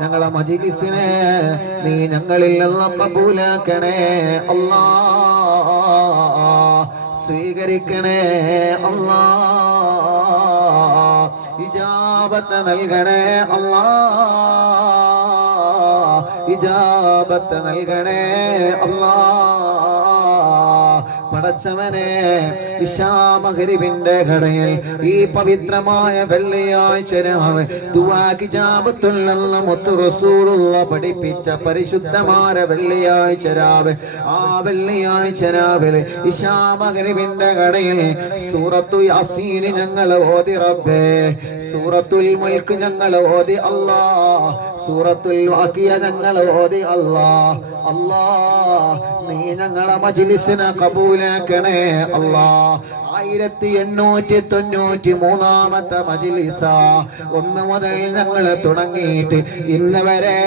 ഞങ്ങളെ മജ്‌ലിസിനെ നീ ഞങ്ങളിൽ നിന്ന് ഖബൂലാക്കണേ അല്ലാ, സ്വീകരിക്കണേ അല്ലാ, ഇജാബത്ത് നൽകണേ അല്ലാ, ഇജാബത്ത് നൽകണേ അല്ലാ. പടച്ചവനെ ഇശാ മഗ്‌രിബിന്റെ ഘടയിൽ ഈ പവിത്രമായ വെള്ളിയാഴ്ച രാവ് ദുആക്ക് ഇജാബത്തുള്ള മുത്ത് റസൂലുള്ള പഠിപ്പിച്ച പരിശുദ്ധമായ വെള്ളിയാഴ്ച രാവ്, ആ വെള്ളിയാഴ്ച രാവിലെ ഇശാ മഗ്‌രിബിന്റെ ഘടയിൽ സൂറത്തു യാസീൻ ഞങ്ങൾ ഓതി റബ്ബേ, സൂറത്തുൽ മുൽക്ക് ഞങ്ങൾ ഓതി അല്ലാ, സൂറത്തുൽ വാഖിയ ഞങ്ങൾ ഓതി അല്ലാ. അല്ലാ, നീ ഞങ്ങളെ മജ്‌ലിസിനെ ഖബൂലാക്കണേ അല്ലാ. 1893 മജ്‌ലിസ, 1 മുതൽ ഞങ്ങൾ തുടങ്ങിയിട്ട് ഇന്ന് വരെ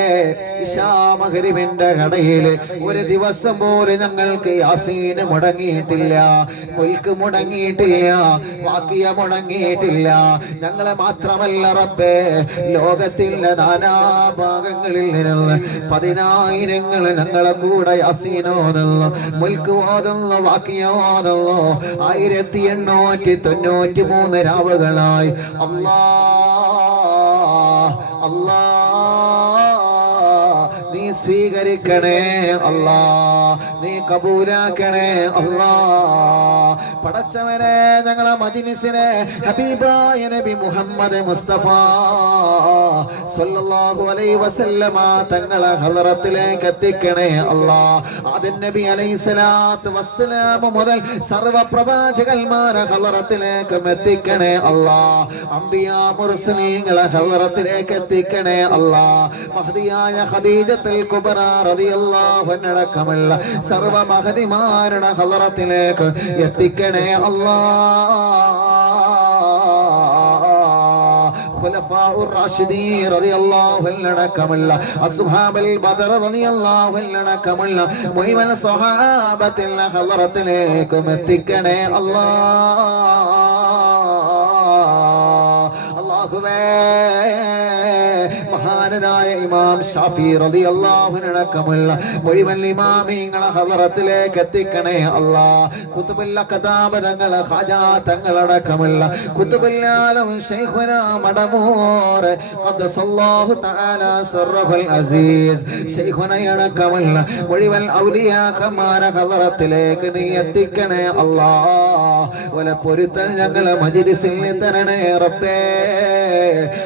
ഇശാ മഗ്‌രിബിന്റെ ഘടയിൽ ഒരു ദിവസം പോലും ഞങ്ങൾക്ക് യാസീൻ മുടങ്ങിയിട്ടില്ല, മുൽക്ക് മുടങ്ങിയിട്ടില്ല, വാഖിയ മുടങ്ങിയിട്ടില്ല. ഞങ്ങളെ മാത്രമല്ല റബ്ബേ, ലോകത്തിന്റെ നാനാഭാഗങ്ങളിൽ നിന്ന് പതിനായിരങ്ങൾ ഞങ്ങളെ കൂടെ യാസീൻ ഓതുന്നു, മുൽക്ക് ഓതുന്നു, വാഖിയ ഓതുന്നു. 1893 രാവുകളായി അല്ലാ, അല്ലാ, നീ സ്വീകരിക്കണേ അല്ലാ, നീ കബൂലാക്കണേ അല്ലാ. പടച്ചവനെ ഞങ്ങളെ മജ്‌ലിസിനെ ഹബീബായ നബി മുഹമ്മദ് മുസ്തഫ സ്വല്ലല്ലാഹു അലൈഹി വസല്ലമ തങ്ങളെ ഹളറത്തിലേക്ക് എത്തിക്കണേ അല്ലാ. ആദം നബി അലൈഹിസ്സലാത്തു വസ്സലാം മുതൽ സർവ്വ പ്രവാചകന്മാരെ ഹളറത്തിലേക്ക് എത്തിക്കണേ അല്ലാ. അംബിയാ മുർസലീങ്ങളെ ഹളറത്തിലേക്ക് എത്തിക്കണേ അല്ലാ. മഹദിയായ ഖദീജത്തുൽ കുബ്ര റളിയല്ലാഹു അൻഹ അടക്കമുള്ള സർവ്വ മഹദിമാരുടെ ഹളറത്തിലേക്ക് എത്തിക്കണേ അല്ലാ. ഖുലഫാഉർ റാഷിദീൻ റളിയല്ലാഹു അൻഹു അടക്കമുള്ള അസ്ഹാബുൽ ബദർ റളിയല്ലാഹു അൻഹു അടക്കമുള്ള മുഴുവൻ സ്വഹാബത്തിന്റെ ഹളറത്തിലേക്ക് എത്തിക്കണേ അല്ലാ. അല്ലാഹുവേ, മഹാനായ ഇമാം ഷാഫി റളിയല്ലാഹു അൻഹു അടക്കമുള്ള മുഴുവൻ ഇമാമിങ്ങളെ ഹളറത്തിലേക്ക് എത്തിക്കണേ അല്ലാ. കുതുബുൽ അഖതാബ തങ്ങളെ ഖാജാ തങ്ങളടക്കമുള്ള കുതുബുൽ ആലം ശൈഖുനാ മടമൂർ ഖദ്ദസല്ലാഹു തആല സിർറുൽ അസീസ് ശൈഖുനാ അടക്കമുള്ള മുഴുവൻ ഔലിയാക്കന്മാരെ ഹളറത്തിലേക്ക് നീ എത്തിക്കണേ അല്ലാ. വല പൊരുത്തൽ ഞങ്ങളെ മജ്‌ലിസിൽ തരണേ റബ്ബേ,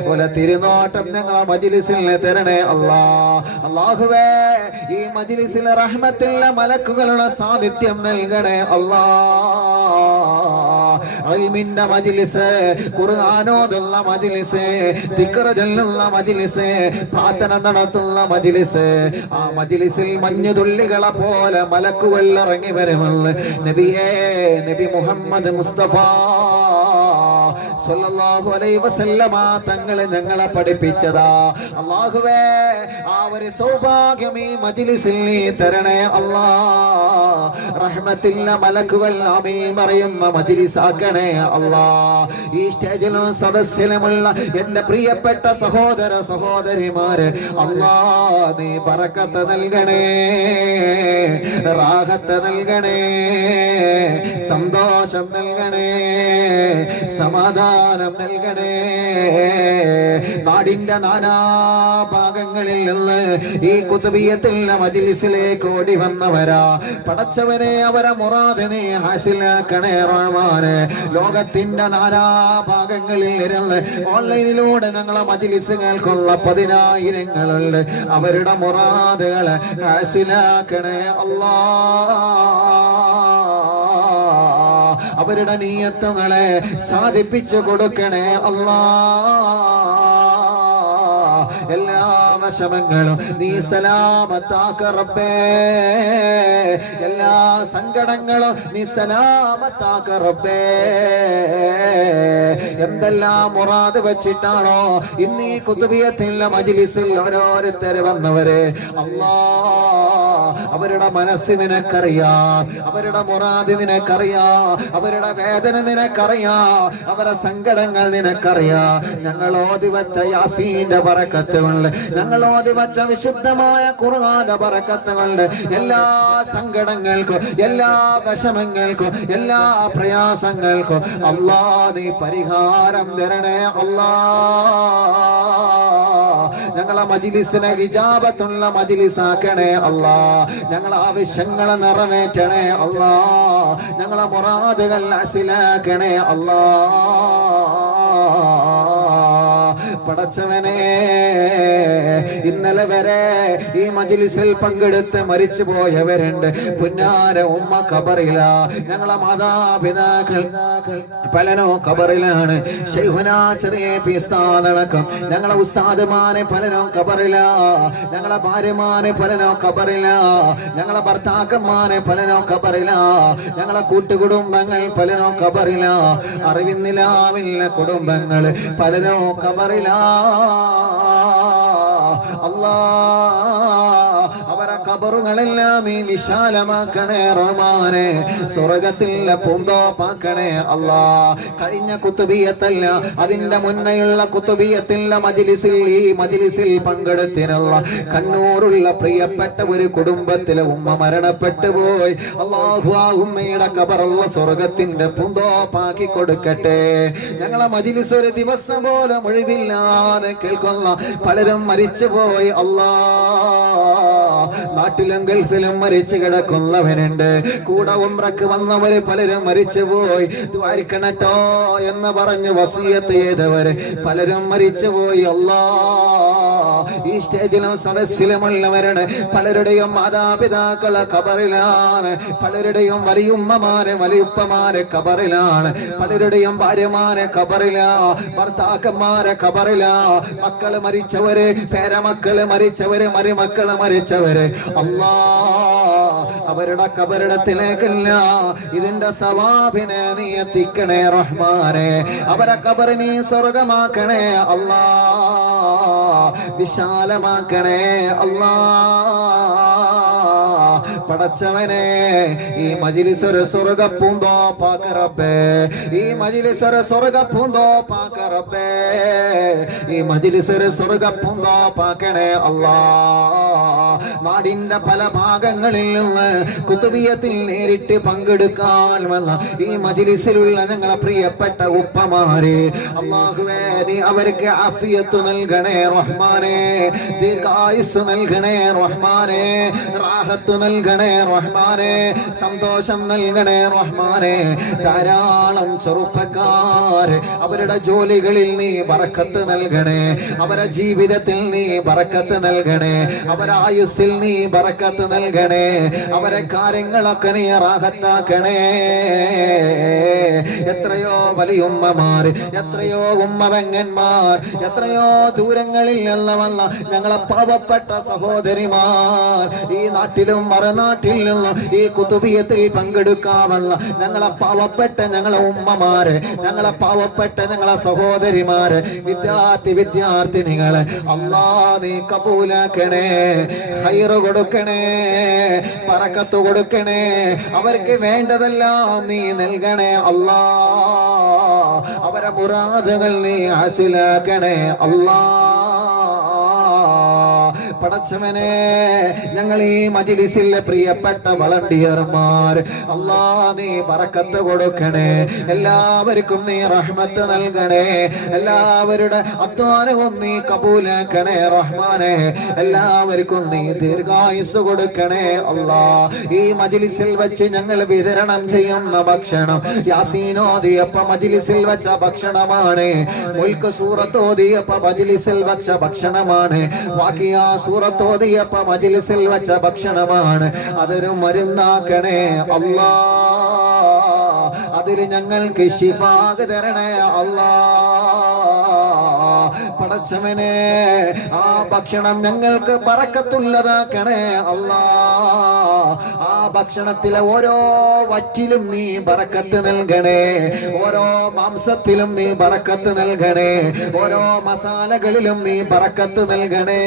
വല തിരുനോട്ടം ഞങ്ങളെ മജ്‌ലിസിൽ തരണേ അല്ലാ. അല്ലാഹുവേ, ഈ മജ്‌ലിസിൽ റഹ്മത്തുള്ള മലക്കുകളുടെ സാന്നിധ്യം നൽകണേ അല്ലാ. ഇൽമിന്റെ മജ്‌ലിസ്, ഖുർആൻ ഓതുന്ന മജ്‌ലിസ്, ദിക്ർ ചൊല്ലുന്ന മജ്‌ലിസ്, പ്രാർത്ഥന നടത്തുന്ന മജ്‌ലിസ്, ആ മജ്‌ലിസിൽ മഞ്ഞുതുള്ളികളെ പോലെ മലക്കുകൾ ഇറങ്ങി വരുമെന്ന് നബിയേ, നബി മുഹമ്മദ് മുസ്തഫ സ്വല്ലല്ലാഹു അലൈഹി വസല്ലമ തങ്ങളെ ഞങ്ങളെ പഠിപ്പിച്ചതാ. അല്ലാഹുവേ, ആ ഒരു സൗഭാഗ്യം ഈ മജ്‌ലിസിൽ നീ തരണേ അല്ലാ. റഹ്മത്തുള്ള മലക്കുകൾ ആമീൻ പറയുന്ന മജ്‌ലിസ് ആക്കണേ അല്ലാ. ഈ സ്റ്റേജിലും സദസ്സിലുമുള്ള എൻ്റെ പ്രിയപ്പെട്ട സഹോദര സഹോദരിമാരെ അല്ലാ, നീ ബറക്കത്ത് നൽകണേ, റാഹത്ത് നൽകണേ, സന്തോഷം നൽകണേ, സമാധാനം നൽകണേ. നാടിന്റെ നാനാഭാഗങ്ങളിൽ നിന്ന് ഈ കുതുബിയത്തുള്ള മജ്‌ലിസിലേക്ക് ഓടി വന്നവരാ. പടച്ചവനെ, അവരെ മുറാദ് നീ ഹാസിലാക്കണേ റഹ്മാനെ. ലോകത്തിന്റെ നാനാഭാഗങ്ങളിൽ ഇരുന്ന് ഓൺലൈനിലൂടെ ഞങ്ങളെ മജ്‌ലിസ് കേൾക്കുന്ന പതിനായിരങ്ങളുണ്ട്. അവരുടെ മുറാദുകളെ ഹാസിലാക്കണേ അല്ലാ. അവരുടെ നിയ്യത്തുകളെ സാധിപ്പിച്ചു കൊടുക്കണേ അല്ലാ. എല്ലാ വശമങ്ങളും നീ സലാമത്താക്ക റബ്ബേ, എല്ലാ സങ്കടങ്ങളും നീ സലാമത്താക്ക റബ്ബേ. എന്തെല്ലാം മുറാദ് വെച്ചിട്ടാണോ ഇന്ന് ഈ കുതുബിയത്തുള്ള മജ്‌ലിസിൽ ഓരോരുത്തർ വന്നവരെ അല്ലാ, അവരുടെ മനസ്സ് നിനക്കറിയാം, അവരുടെ മുറാദ് നിനക്കറിയാം, അവരുടെ വേദന നിനക്കറിയാം, അവരുടെ സങ്കടങ്ങൾ നിനക്കറിയാം. ഞങ്ങൾ ഓതി വച്ച യാസീന്റെ ബറക്കത്ത് ബറക്കത്ത് കൊണ്ട്, ഞങ്ങൾ ഓതി വച്ച വിശുദ്ധമായ ഖുർആന്റെ ബറക്കത്ത് കൊണ്ട് എല്ലാ സങ്കടങ്ങൾക്കും, എല്ലാ വിഷമങ്ങൾക്കും, എല്ലാ പ്രയാസങ്ങൾക്കും അല്ലാ നീ പരിഹാരം തരണേ അല്ലാ. ഞങ്ങളെ മജ്ലിസിനെ ഇജാബത്തുള്ള മജ്ലിസാക്കണേ അല്ലാ. ഞങ്ങളെ ആവശ്യങ്ങളെ നിറവേറ്റണേ അല്ലാ. ഞങ്ങളെ മുറാദുകൾ ഹസിലാക്കണേ അല്ലാ. പടച്ചവനെ, ഇന്നലെ വരെ ഈ മജ്ലിസിൽ പങ്കെടുത്ത് മരിച്ചു പോയവരുണ്ട്. പുന്നാര ഉമ്മ ഖബറില, ഞങ്ങളെ മാതാപിതാക്കൾ പലനോ ഖബറിലാണ്. ശൈഖുനാ ചെറിയ പിസ്താദടക്കം ഞങ്ങളെ ഉസ്താദുമാരെ പലനോ ഖബറില, ഞങ്ങളെ ഭാര്യമാരെ പലനോ ഖബറില, ഞങ്ങളെ ഭർത്താക്കന്മാരെ പലനോ ഖബറില, ഞങ്ങളെ കൂട്ടുകുടുംബങ്ങൾ പലനോ ഖബറില, അറിവിന്നിലാവില്ല കുടുംബങ്ങൾ പലനോ ഖബറില. അല്ലാ, അവരെ ഖബറുകളെല്ലാം നീ വിശാലമാക്കണേ റഹ്മാനെ. സ്വർഗത്തിലെ പൂന്തോപ്പാക്കണേ അല്ലാ. കഴിഞ്ഞ കുത്തുബിയത്തല്ല, അതിന്റെ മുന്നേയുള്ള കുത്തുബിയത്തിലെ മജ്ലിസിൽ, ഈ മജ്ലിസിൽ പങ്കെടുത്തിനുള്ള കണ്ണൂരുള്ള പ്രിയപ്പെട്ട ഒരു കുടുംബത്തിലെ ഉമ്മ മരണപ്പെട്ടു പോയി. അല്ലാഹു ആ ഉമ്മയുടെ ഖബറുള്ള സ്വർഗത്തിന്റെ പൂന്തോപ്പാക്കി കൊടുക്കട്ടെ. ഞങ്ങളെ മജ്ലിസ് ഒരു ദിവസം പോലെ ഒഴിവില്ലാതെ കേൾക്കുന്ന പലരും മരിച്ചു പോയി. അല്ലാ, നാട്ടിലും ഗൾഫിലും മരിച്ചു കിടക്കുന്നവരുണ്ട്. കൂടെ ഉംറക്ക് വന്നവര് പലരും മരിച്ചുപോയി. ദ്വാരിക്കണട്ടോ എന്ന് പറഞ്ഞ് വസിയത്ത് ചെയ്തവര് പലരും മരിച്ചുപോയി. അല്ലാ, ഈ സ്റ്റേജിലും സദസ്സിലുമുള്ളവരുടെ പലരുടെയും മാതാപിതാക്കളെ ഖബറിലാണ്, പലരുടെയും വലിയുമ്മമാരെ വലിയുപ്പമാരെ ഖബറിലാണ്, പലരുടെയും ഭാര്യമാരെ ഖബറിലാ, ഭർത്താക്കന്മാരെ ഖബറിലാ, മക്കള് മരിച്ചവര്, പേരമക്കള് മരിച്ചവര്, മരുമക്കള് മരിച്ചവര്. അല്ലാ, അവരുടെ ഖബറിടത്തിലേക്കല്ല ഇതിന്റെ സവാബിനെ നീ എത്തിക്കണേ റഹ്മാനെ. അവരെ ഖബറ് നീ സ്വർഗമാക്കണേ അല്ലാ, വിശാലമാക്കണേ അല്ലാ. പടച്ചവനെ, ഈ മജ്ലിസ് ഒരു സ്വർഗ പൂന്തോപ്പാക്ക റബ്ബേ, ഈ മജ്ലിസ് ഒരു സ്വർഗ പൂന്തോപ്പാക്ക റബ്ബേ, ഈ മജ്ലിസ് ഒരു സ്വർഗ പൂന്തോപ്പാക്കണേ അല്ലാ. നാടിന്റെ പല ഭാഗങ്ങളിൽ നിന്ന് കുതുബിയത്തിൽ നേരിട്ട് പങ്കെടുക്കാൻ വന്ന ഈ മജ്ലിസിലുള്ള ഞങ്ങളെ പ്രിയപ്പെട്ട ഉപ്പമാരെ അല്ലാഹുവേ, നീ അവർക്ക് ആഫിയത്ത് നൽകണേ റഹ്മാനെ, ദീർഘായുസ് നൽകണേ റഹ്മാനെ, റാഹത്ത് നൽകണേ റഹ്മാനെ, സന്തോഷം നൽകണേ റഹ്മാനെ. ധാരാളം ചെറുപ്പക്കാര് അവരുടെ ജോലികളിൽ നീ ബറക്കത്ത് നൽകണേ, അവരുടെ ജീവിതത്തിൽ നീ ബറക്കത്ത് നൽകണേ, അവരുടെ ആയുസ്സിൽ നീ ബറക്കത്ത് നൽകണേ, അവരെ കാര്യങ്ങളൊക്കെ നീ റാഹത്താക്കണേ. എത്രയോ വലിയുമ്മമാർ, എത്രയോ ഉമ്മവെങ്ങന്മാർ, എത്രയോ ദൂരങ്ങളിൽ നിന്ന് വന്ന ഞങ്ങളെ പാവപ്പെട്ട സഹോദരിമാർ, ഈ നാട്ടിലും മറുനാട്ടിൽ നിന്നും ഈ കുതുബിയത്തിൽ പങ്കെടുക്കാമല്ല ഞങ്ങളെ പാവപ്പെട്ട ഞങ്ങളെ ഉമ്മമാര്, ഞങ്ങളെ പാവപ്പെട്ട ഞങ്ങളെ സഹോദരിമാര്, വിദ്യാർത്ഥിനികളെ അല്ലാ നീ കബൂലാക്കണേ, ഖൈറ് കൊടുക്കണേ, ബറക്കത്ത് കൊടുക്കണേ, അവർക്ക് വേണ്ടതെല്ലാം നീ നൽകണേ അല്ലാ, അവരെ മുറാദുകൾ നീ ഹാസിലാക്കണേ അല്ലാ. പടച്ചവനെ, ഞങ്ങൾ ഈ മജ്ലിസിലെ പ്രിയപ്പെട്ട വളണ്ടിയർമാർ അല്ലാ നീ ബറക്കത്ത് കൊടുക്കണേ, എല്ലാവർക്കും നീ റഹ്മത്ത് നൽകണേ, എല്ലാവരുടെ അധ്വാനവും നീ കബൂലാക്കണേ റഹ്മാനെ, എല്ലാവർക്കും നീ ദീർഘായുസ് കൊടുക്കണേ അല്ലാ. ഈ മജ്ലിസിൽ വെച്ച് ഞങ്ങൾ വിതരണം ചെയ്യുന്ന ഭക്ഷണം യാസീനോദിയപ്പ മജ്ലിസിൽ വെച്ച ഭക്ഷണമാണ്, മുൽക്ക് സൂറത്തോദിയപ്പ മജ്ലിസിൽ വെച്ച ഭക്ഷണമാണ്, വാക്കിയാ സൂറത്തോദിയപ്പ മജ്ലിസിൽ വെച്ച ഭക്ഷണമാണ്. അതൊരു മരുന്നാക്കണേ അല്ലാ, അതിൽ ഞങ്ങൾക്ക് ശിഫാ തരണേ അല്ലാ. പടച്ചവനെ, ആ ഭക്ഷണം ഞങ്ങൾക്ക് ബറക്കത്തുള്ളതാക്കണേ അല്ലാ. ആ ഭക്ഷണത്തിലെ ഓരോ വറ്റിലും നീ ബറക്കത്ത് നൽകണേ, ഓരോ മാംസത്തിലും നീ ബറക്കത്ത് നൽകണേ, ഓരോ മസാലകളിലും നീ ബറക്കത്ത് നൽകണേ.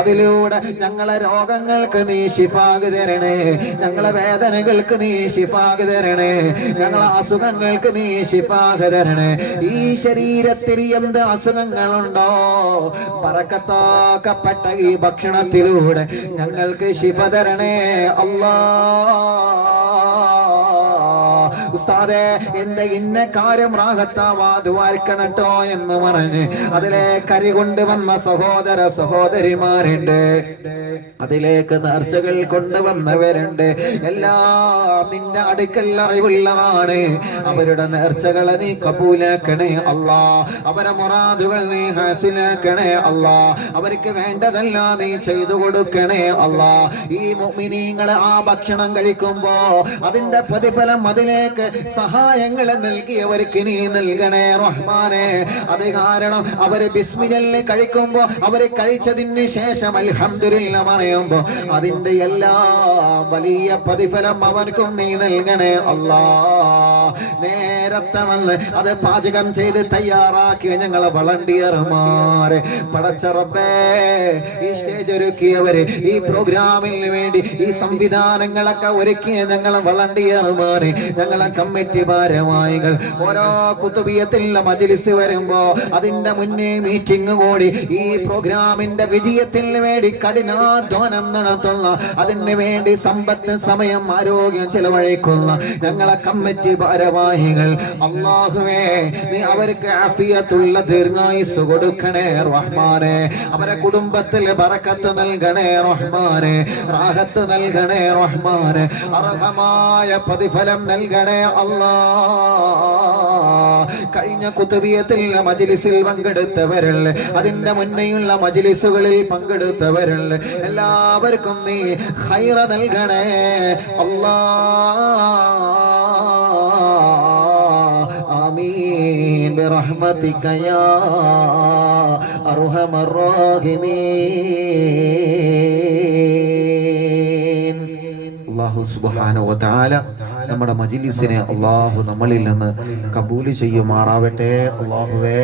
അതിലൂടെ ഞങ്ങളെ രോഗങ്ങൾക്ക് നീ ശിഫാ തരണേ, ഞങ്ങളെ വേദനകൾക്ക് നീ ശിഫാ തരണേ, ഞങ്ങളെ അസുഖങ്ങൾക്ക് നീ ശിഫാ തരണേ. ഈ ശരീരത്തിൽ എന്ത് അസുഖങ്ങളുണ്ടോ ബറക്കത്താക്കപ്പെട്ട ഈ ഭക്ഷണത്തിലൂടെ ഞങ്ങൾക്ക് ശിഫ തരണേ അല്ലാ. ഉസ്താദേ എന്റെ ഇന്ന കാര്യം റാഹത്താവാതുവാർക്കണട്ടോ എന്ന് പറഞ്ഞ് അതിലെ കരി കൊണ്ടുവന്ന സഹോദര സഹോദരിമാരുണ്ട്, അതിലേക്ക് നേർച്ചകൾ കൊണ്ടുവന്നവരുണ്ട്. എല്ലാം നിന്റെ അടുക്കൽ അറിവുള്ളതാണ്. അവരുടെ നേർച്ചകളെ നീ കബൂലാക്കണേ അല്ലാ. അവരെ മുറാദുകൾ നീ ഹാസിലാക്കണേ അല്ലാ. അവർക്ക് വേണ്ടതെല്ലാം നീ ചെയ്തു കൊടുക്കണേ അല്ലാ. ഈ മുഅ്മിനീങ്ങളെ ആ ഭക്ഷണം കഴിക്കുമ്പോ അതിന്റെ പ്രതിഫലം അതിലേക്ക് സഹായങ്ങളെ നൽകിയവർക്ക് നീ നൽകണേ റഹ്മാനെ. അത് കാരണം അവര് ബിസ്മില്ലി കഴിക്കുമ്പോ അവര് കഴിച്ചതിന് ശേഷം അൽഹംദുലില്ലാ പറയുമ്പോ അതിന്റെ എല്ലാ വലിയ പ്രതിഫലം അവർക്കും നീ നൽകണേ അല്ലാ. നേരത്തെ വന്ന് അത് പാചകം ചെയ്ത് തയ്യാറാക്കിയ ഞങ്ങളെ വളണ്ടിയർമാരെ പടച്ച റബ്ബേ, ഈ സ്റ്റേജ് ഒരുക്കിയവര്, ഈ പ്രോഗ്രാമിന് വേണ്ടി ഈ സംവിധാനങ്ങളൊക്കെ ഒരുക്കിയ ഞങ്ങളെ വളണ്ടിയർമാരെ, ഞങ്ങളെ കമ്മിറ്റി ഭാരവാഹികൾ, ഓരോ കുതുബിയത്തിലുള്ള മജ്‌ലിസ് വരുമ്പോ അതിന്റെ മുന്നേ മീറ്റിംഗ് കൂടി ഈ പ്രോഗ്രാമിന്റെ വിജയത്തിന് വേണ്ടി കഠിനാധ്വാനം നടത്തുന്ന, അതിന് വേണ്ടി സമ്പത്ത് സമയം ആരോഗ്യം ചെലവഴിക്കുന്ന ഞങ്ങളെ കമ്മിറ്റി ഭാരവാഹികൾ, അല്ലാഹുവേ നീ അവർക്ക് ആഫിയത്തുള്ള ദീർഘായുസ് കൊടുക്കണേ റഹ്മാനെ. അവരെ കുടുംബത്തിൽ ബറക്കത്ത് നൽകണേ റഹ്മാനെ, റാഹത്ത് നൽകണേ റഹ്മാനെ, അർഹമായ പ്രതിഫലം നൽകണേ അല്ലാ. കഴിഞ്ഞ കുതുബിയത്തിൽ മജ്‌ലിസിൽ പങ്കെടുത്തവരല്ല, അതിന്റെ മുന്നേയുള്ള മജ്‌ലിസുകളിൽ പങ്കെടുത്തവരല്ല, എല്ലാവർക്കും നീ ഖൈറ നൽകണേ അല്ലാ. ആമീൻ ബിറഹ്മതിക യാ അർഹമർ റഹീമീൻ. അല്ലാഹു സുബ്ഹാനഹു വ തആല നമ്മുടെ മജ്‌ലിസിനെ അല്ലാഹു നമ്മളിൽ നിന്ന് കബൂൽ ചെയ്യുമാറാവട്ടെ. അല്ലാഹുവേ